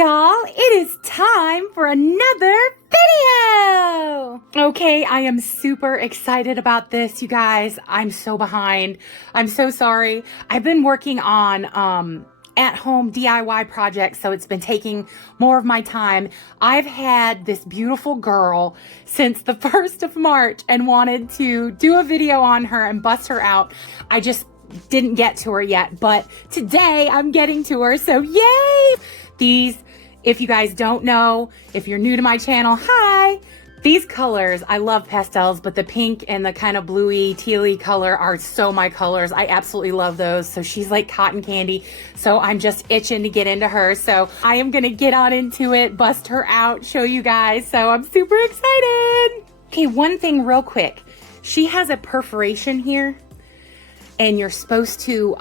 y'all, it is time for another video. Okay, I am super excited about this, you guys. I'm so behind. I'm so sorry. I've been working on at-home DIY projects, so it's been taking more of my time. I've had this beautiful girl since the 1st of March and wanted to do a video on her and bust her out. I just didn't get to her yet, but today I'm getting to her, so yay! These, if you guys don't know, if you're new to my channel, hi! These colors, I love pastels, but the pink and the kind of bluey, tealy color are so my colors. I absolutely love those. So she's like cotton candy. So I'm just itching to get into her. So I am gonna get on into it, bust her out, show you guys. So I'm super excited. Okay, one thing real quick. She has a perforation here and you're supposed to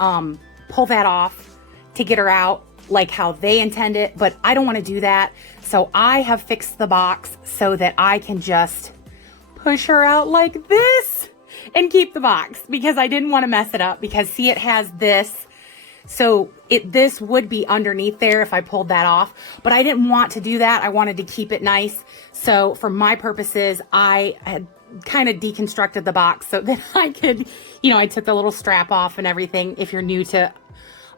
pull that off to get her out like how they intend it, but I don't want to do that. So I have fixed the box so that I can just push her out like this and keep the box because I didn't want to mess it up because see, it has this. So this would be underneath there if I pulled that off, but I didn't want to do that. I wanted to keep it nice. So for my purposes, I had kind of deconstructed the box so that I could, you know, I took the little strap off and everything. If you're new to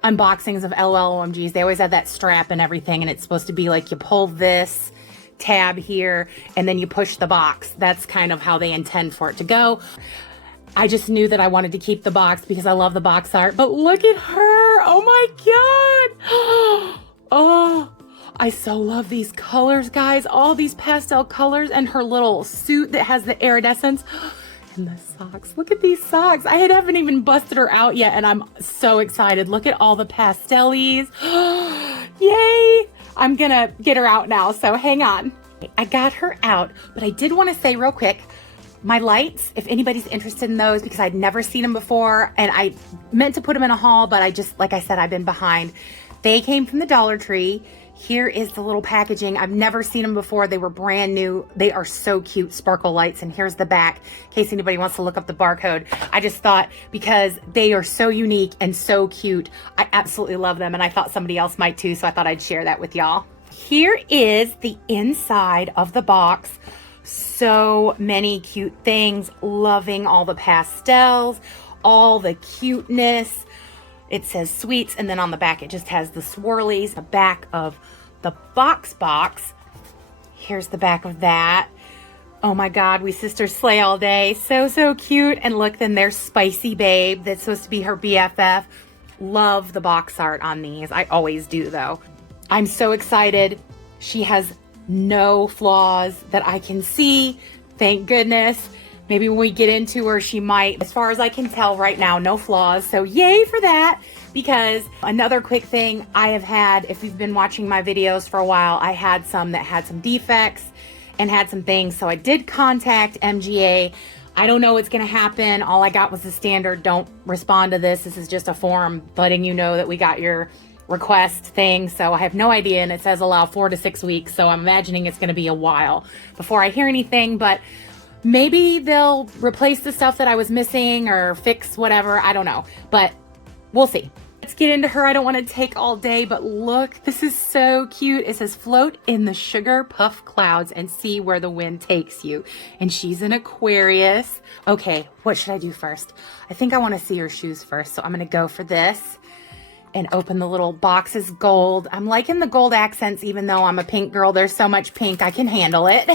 unboxings of LOL OMGs, they always have that strap and everything, and it's supposed to be like you pull this tab here and then you push the box. That's kind of how they intend for it to go. I just knew that I wanted to keep the box because I love the box art, but look at her. Oh my God. Oh, I so love these colors, guys. All these pastel colors and her little suit that has the iridescence. And the socks. Look at these socks. I haven't even busted her out yet, and I'm so excited. Look at all the pastellies. Yay! I'm gonna get her out now, so hang on. I got her out, but I did want to say real quick, my lights, if anybody's interested in those, because I'd never seen them before, and I meant to put them in a haul, but I just, like I said, I've been behind. They came from the Dollar Tree. Here is the little packaging. I've never seen them before. They were brand new. They are so cute, sparkle lights. And here's the back, in case anybody wants to look up the barcode. I just thought because they are so unique and so cute, I absolutely love them. And I thought somebody else might too, so I thought I'd share that with y'all. Here is the inside of the box. So many cute things. Loving all the pastels, all the cuteness. It says sweets, and then on the back it just has the swirlies. The back of the box. Here's the back of that. Oh my God, we sisters slay all day. So cute. And look, then there's Spicy Babe. That's supposed to be her BFF. Love the box art on these. I always do though. I'm so excited. She has no flaws that I can see. Thank goodness. Maybe when we get into her, she might. As far as I can tell right now, no flaws. So yay for that. Because another quick thing I have had, if you've been watching my videos for a while, I had some that had some defects and had some things. So I did contact MGA. I don't know what's going to happen. All I got was the standard, don't respond to this. This is just a form letting you know that we got your request thing. So I have no idea. And it says allow 4 to 6 weeks. So I'm imagining it's going to be a while before I hear anything. But maybe they'll replace the stuff that I was missing or fix whatever. I don't know, but we'll see. Let's get into her. I don't want to take all day, but look, this is so cute. It says float in the sugar puff clouds and see where the wind takes you. And she's an Aquarius. Okay, what should I do first? I think I want to see her shoes first. So I'm going to go for this and open the little boxes gold. I'm liking the gold accents, even though I'm a pink girl. There's so much pink, I can handle it.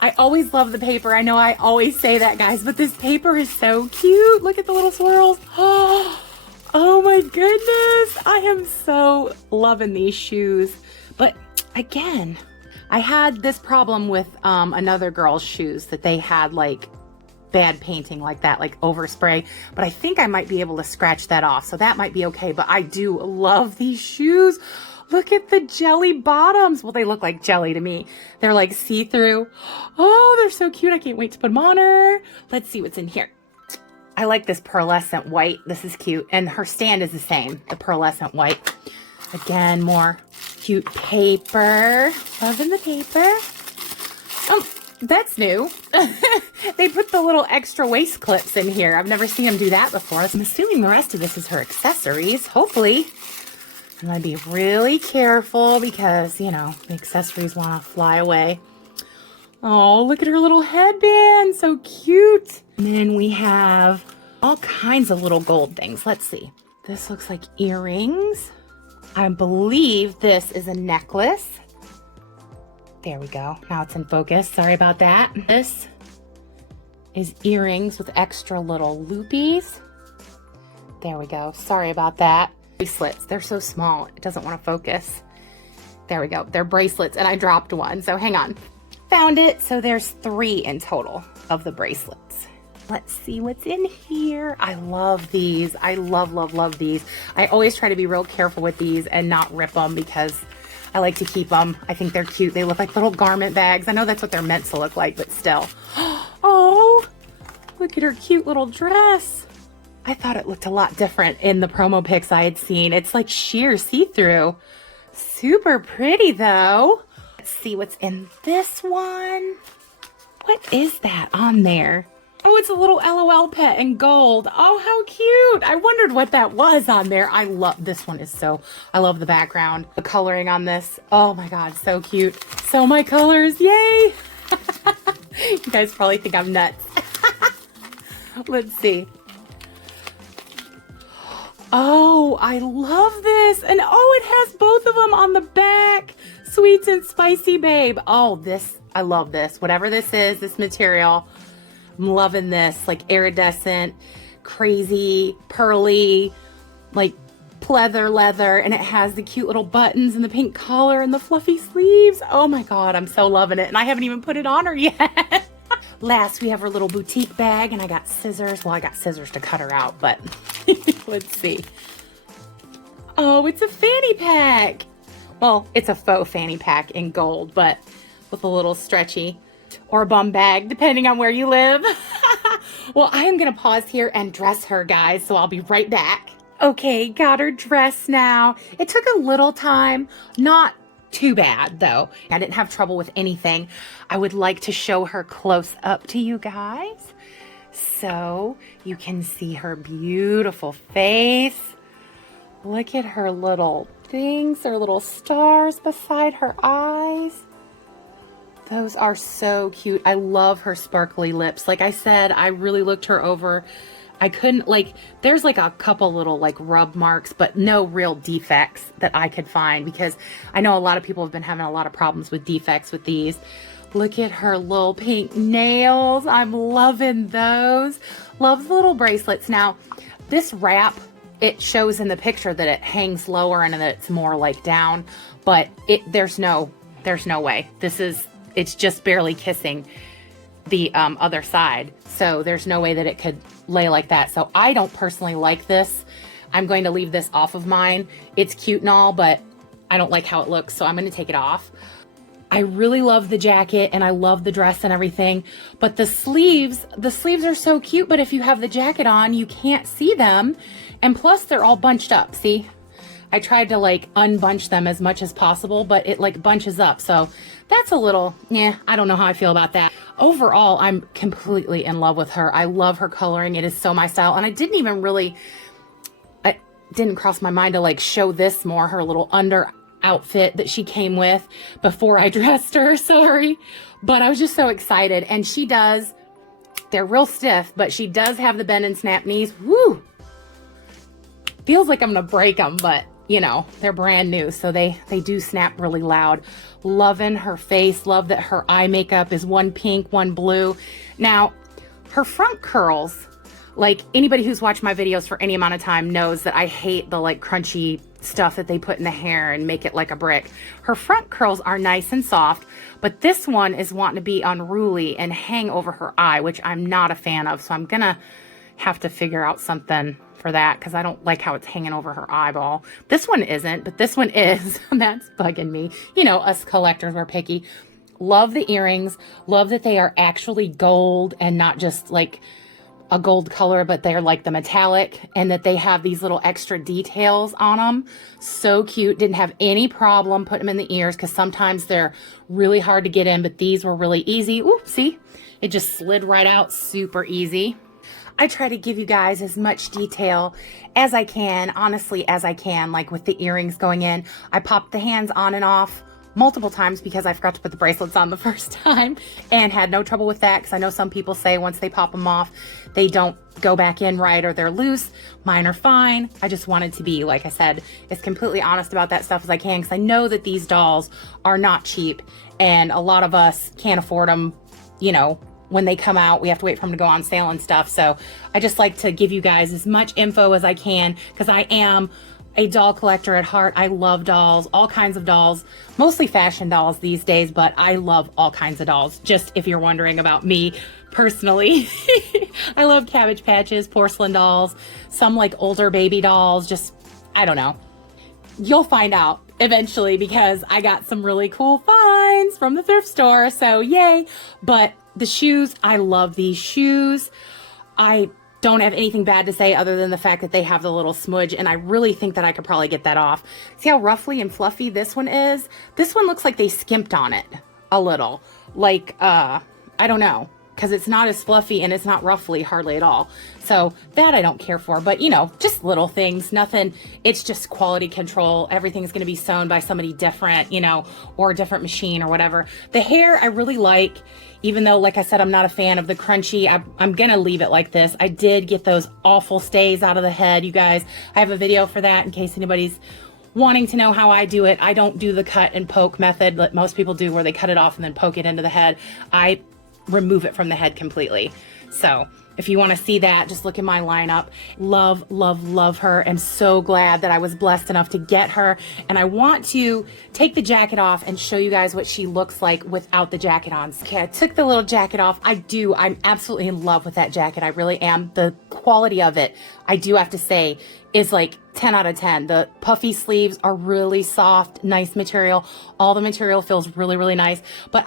I always love the paper. I know I always say that, guys, but this paper is so cute. Look at the little swirls. Oh my goodness. I am so loving these shoes. But again, I had this problem with another girl's shoes that they had like bad painting like that, like overspray. But I think I might be able to scratch that off. So that might be okay. But I do love these shoes. Look at the jelly bottoms. Well, they look like jelly to me. They're like see-through. Oh, they're so cute. I can't wait to put them on her. Let's see what's in here. I like this pearlescent white. This is cute. And her stand is the same, the pearlescent white. Again, more cute paper. Loving the paper. Oh, that's new. They put the little extra waist clips in here. I've never seen them do that before. I'm assuming the rest of this is her accessories. Hopefully. I'm gonna be really careful because, you know, the accessories wanna fly away. Oh, look at her little headband, so cute. And then we have all kinds of little gold things. Let's see. This looks like earrings. I believe this is a necklace. There we go. Now it's in focus. Sorry about that. This is earrings with extra little loopies. There we go. Sorry about that. Bracelets. They're so small. It doesn't want to focus. There we go. They're bracelets and I dropped one. So hang on. Found it. So there's 3 in total of the bracelets. Let's see what's in here. I love these. I love these. I always try to be real careful with these and not rip them because I like to keep them. I think they're cute. They look like little garment bags. I know that's what they're meant to look like, but still. Oh, look at her cute little dress. I thought it looked a lot different in the promo pics I had seen. It's like sheer see-through. Super pretty though. Let's see what's in this one. What is that on there? Oh, it's a little LOL pet in gold. Oh, how cute. I wondered what that was on there. I love this one. I love the background, the coloring on this. Oh my God, so cute. So my colors, yay. You guys probably think I'm nuts. Let's see. Oh, I love this. And oh, it has both of them on the back. Sweets and spicy babe. Oh, I love this. Whatever this is, this material. I'm loving this, like iridescent, crazy, pearly, like pleather leather, and it has the cute little buttons and the pink collar and the fluffy sleeves. Oh my God, I'm so loving it. And I haven't even put it on her yet. Last, we have her little boutique bag, and I got scissors. Well, I got scissors to cut her out, but let's see. Oh, it's a fanny pack. Well, it's a faux fanny pack in gold, but with a little stretchy or a bum bag, depending on where you live. Well, I am going to pause here and dress her, guys, so I'll be right back. Okay, got her dressed now. It took a little time, not too bad, though. I didn't have trouble with anything. I would like to show her close up to you guys so you can see her beautiful face. Look at her little things, her little stars beside her eyes. Those are so cute. I love her sparkly lips. Like I said, I really looked her over. I couldn't, like, there's like a couple little like rub marks, but no real defects that I could find because I know a lot of people have been having a lot of problems with defects with these. Look at her little pink nails. I'm loving those. Love the little bracelets. Now, this wrap, it shows in the picture that it hangs lower and that it's more like down, but there's no way. It's just barely kissing the other side. So there's no way that it could lay like that. So I don't personally like this. I'm going to leave this off of mine. It's cute and all, but I don't like how it looks. So I'm going to take it off. I really love the jacket and I love the dress and everything, but the sleeves are so cute. But if you have the jacket on, you can't see them. And plus they're all bunched up. See, I tried to like unbunch them as much as possible, but it like bunches up. So that's a little, I don't know how I feel about that. Overall, I'm completely in love with her. I love her coloring. It is so my style. And I didn't cross my mind to like show this more, her little under outfit that she came with before I dressed her, sorry. But I was just so excited. And they're real stiff, but she does have the bend and snap knees. Woo! Feels like I'm gonna break them, but you know, they're brand new, so they do snap really loud. Loving her face. Love that her eye makeup is one pink, one blue. Now, her front curls, like anybody who's watched my videos for any amount of time knows that I hate the like crunchy stuff that they put in the hair and make it like a brick. Her front curls are nice and soft, but this one is wanting to be unruly and hang over her eye, which I'm not a fan of, so I'm gonna have to figure out something for that because I don't like how it's hanging over her eyeball. This one isn't, but this one is. That's bugging me. You know, us collectors, we're picky. Love the earrings. Love that they are actually gold and not just like a gold color, but they're like the metallic, and that they have these little extra details on them. So cute. Didn't have any problem putting them in the ears because sometimes they're really hard to get in, but these were really easy. Ooh, see? It just slid right out super easy. I try to give you guys as much detail as I can, honestly, as I can, like with the earrings going in. I popped the hands on and off multiple times because I forgot to put the bracelets on the first time and had no trouble with that, because I know some people say once they pop them off, they don't go back in right or they're loose. Mine are fine. I just wanted to be, like I said, as completely honest about that stuff as I can, because I know that these dolls are not cheap and a lot of us can't afford them, you know, when they come out. We have to wait for them to go on sale and stuff. So I just like to give you guys as much info as I can, because I am a doll collector at heart. I love dolls, all kinds of dolls, mostly fashion dolls these days, but I love all kinds of dolls. Just if you're wondering about me personally, I love Cabbage Patches, porcelain dolls, some like older baby dolls, just, I don't know. You'll find out eventually, because I got some really cool finds from the thrift store, so yay. But the shoes, I love these shoes. I don't have anything bad to say other than the fact that they have the little smudge, and I really think that I could probably get that off. See how ruffly and fluffy this one is? This one looks like they skimped on it a little. Like, I don't know, because it's not as fluffy and it's not ruffly hardly at all. So that I don't care for, but you know, just little things, nothing. It's just quality control. Everything's going to be sewn by somebody different, you know, or a different machine or whatever. The hair I really like, even though, like I said, I'm not a fan of the crunchy. I'm going to leave it like this. I did get those awful stays out of the head, you guys. I have a video for that in case anybody's wanting to know how I do it. I don't do the cut and poke method that most people do, where they cut it off and then poke it into the head. I remove it from the head completely. So if you want to see that, just look at my lineup. Love, love, love her. I'm so glad that I was blessed enough to get her. And I want to take the jacket off and show you guys what she looks like without the jacket on. Okay, I took the little jacket off. I'm absolutely in love with that jacket. I really am. The quality of it, I do have to say, is like 10 out of 10. The puffy sleeves are really soft, nice material. All the material feels really, really nice. But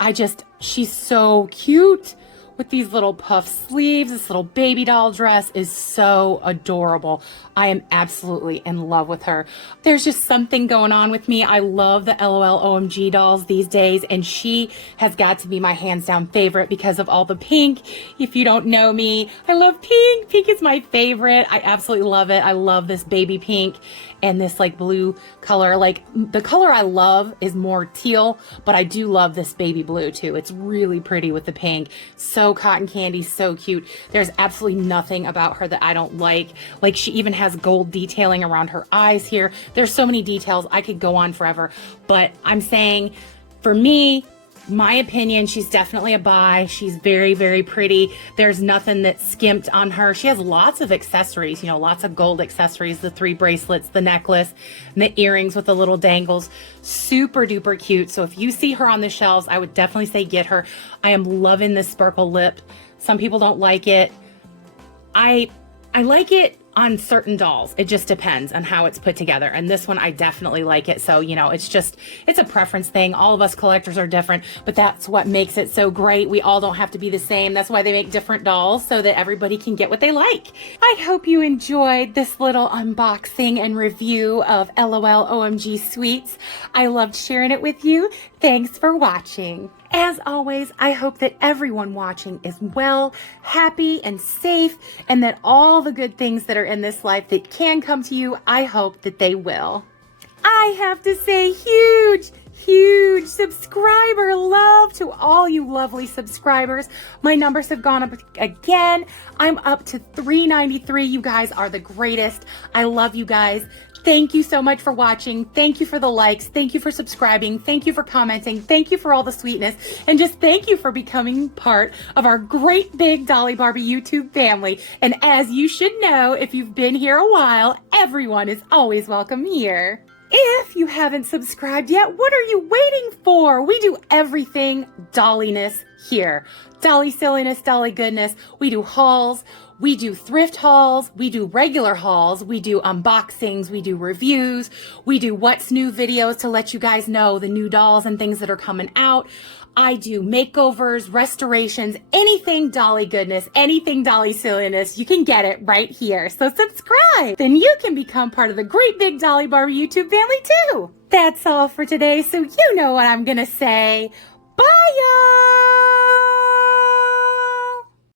she's so cute with these little puff sleeves. This little baby doll dress is so adorable. I am absolutely in love with her. There's just something going on with me. I love the LOL OMG dolls these days, and she has got to be my hands down favorite because of all the pink. If you don't know me, I love pink. Pink is my favorite. I absolutely love it. I love this baby pink and this like blue color. Like, the color I love is more teal, but I do love this baby blue too. It's really pretty with the pink. So cotton candy, so cute. There's absolutely nothing about her that I don't like. Like, she even has gold detailing around her eyes here. There's so many details. I could go on forever, but I'm saying, for me, my opinion, she's definitely a buy. She's very, very pretty. There's nothing that's skimped on her. She has lots of accessories, you know, lots of gold accessories, the 3 bracelets, the necklace, and the earrings with the little dangles. Super duper cute. So if you see her on the shelves, I would definitely say get her. I am loving this sparkle lip. Some people don't like it. I like it on certain dolls. It just depends on how it's put together. And this one, I definitely like it. So, you know, it's a preference thing. All of us collectors are different, but that's what makes it so great. We all don't have to be the same. That's why they make different dolls, so that everybody can get what they like. I hope you enjoyed this little unboxing and review of LOL OMG Sweets. I loved sharing it with you. Thanks for watching. As always, I hope that everyone watching is well, happy, and safe, and that all the good things that are in this life that can come to you, I hope that they will. I have to say huge subscriber love to all you lovely subscribers. My numbers have gone up again. I'm up to 393. You guys are the greatest. I love you guys. Thank you so much for watching. Thank you for the likes. Thank you for subscribing. Thank you for commenting. Thank you for all the sweetness. And just thank you for becoming part of our great big Dolly Barbie YouTube family. And as you should know, if you've been here a while, everyone is always welcome here. If you haven't subscribed yet, what are you waiting for? We do everything dolliness here. Dolly silliness, dolly goodness. We do hauls. We do thrift hauls, we do regular hauls, we do unboxings, we do reviews, we do what's new videos to let you guys know the new dolls and things that are coming out. I do makeovers, restorations, anything dolly goodness, anything dolly silliness. You can get it right here. So subscribe. Then you can become part of the great big Dolly Barbie YouTube family too. That's all for today. So you know what I'm gonna say. Bye, y'all.